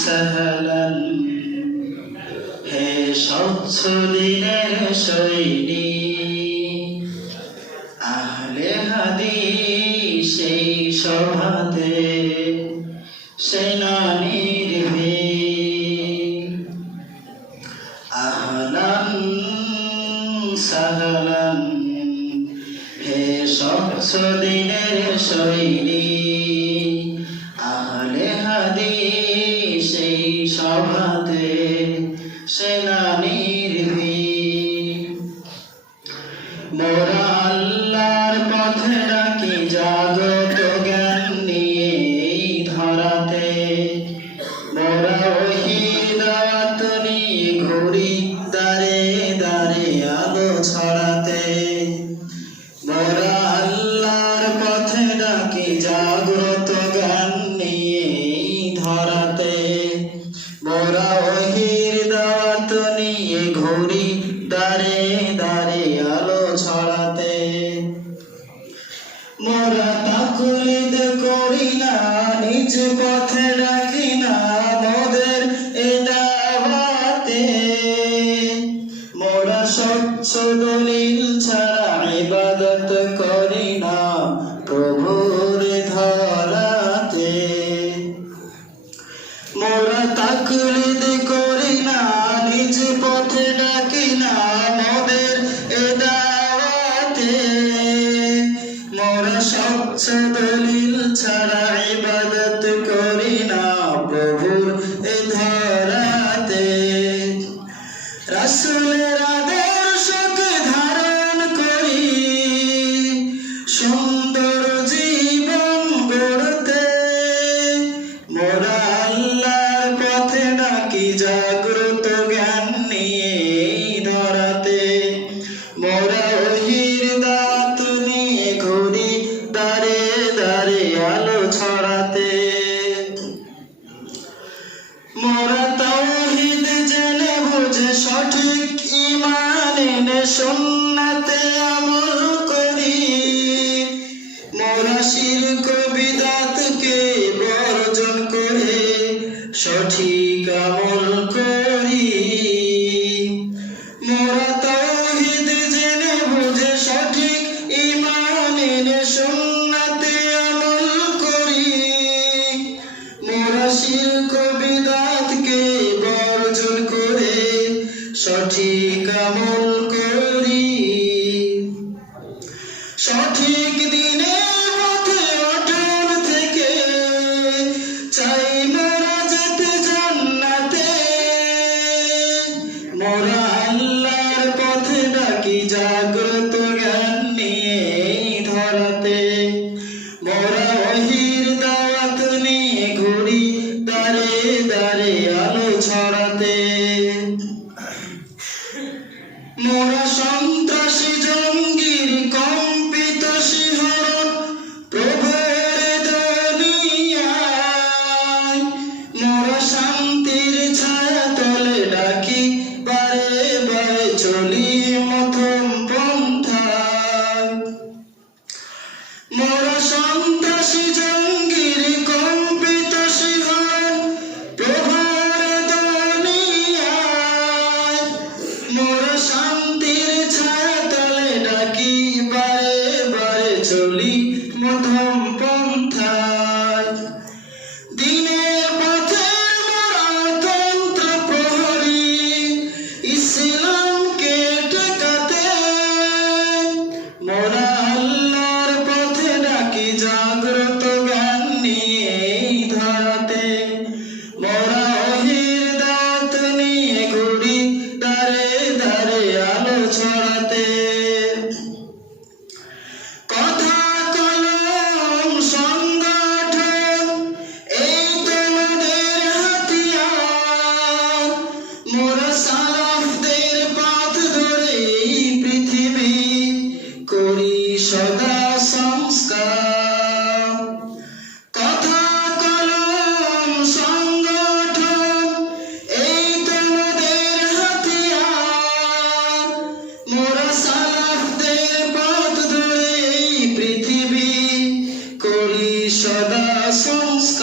সাহলান হে স্বচ্ছ দিনের শৈলী সেই সভাতে দিনের শৈলী সভাতে সেনানির মোরা পথে জাগত জ্ঞান নিয়ে ধরাতে। মোরা দাওয়াত নিয়ে মোরা ওহির দাওয়াত নিয়ে ঘুরি স্বচ্ছ দলিল ছাড়া ইবাদত করি না, প্রভুর এ ধরাতে। রাসূলের আদর্শকে ধারণ করি, সুন্দর জীবন গড়তে। মোরা আল্লাহর পথে ডাকি জাগ্রত জ্ঞান নিয়ে ধরাতে। মোরা সঠিক ঈমান সুন্নাতে আমল করি। মোরা শিরক বর্জন করে সঠিক আমল করি। মোরা তাওহীদ জেনে বুঝে সঠিক ঈমান সুন্নাতে আমল করি। মোরা শিরক সঠিক আমল করি। সঠিক দিনের পথে থেকে চাই যেতে পথে জাগ্রত জ্ঞান নিয়ে ধরাতে। মোরা শান্তির Deixa são sua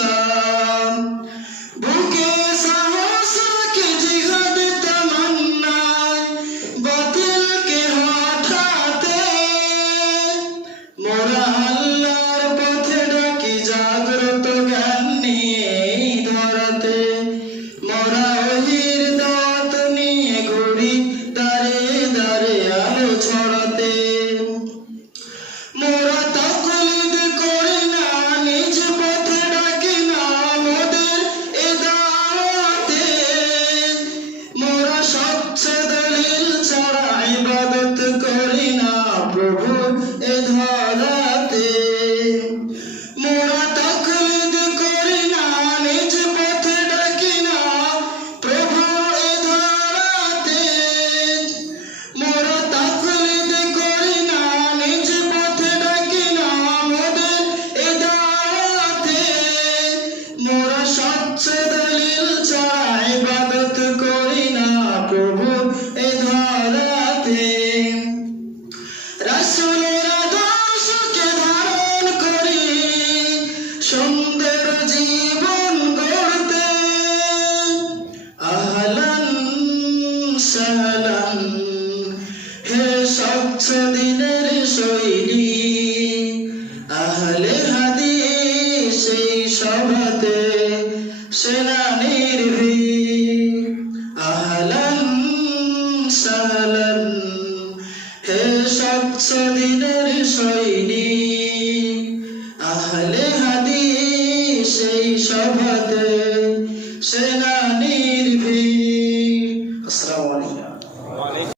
সুন্দর জীবন গড়তে। আহলান সালাম, হে স্বচ্ছ দিনের শৈলী। আহলে হাদিস সেই সভাতে সেনানির আহলান সালাম, হে স্বচ্ছ দিনের শৈলী। আহলে সেই সভাতে সেনা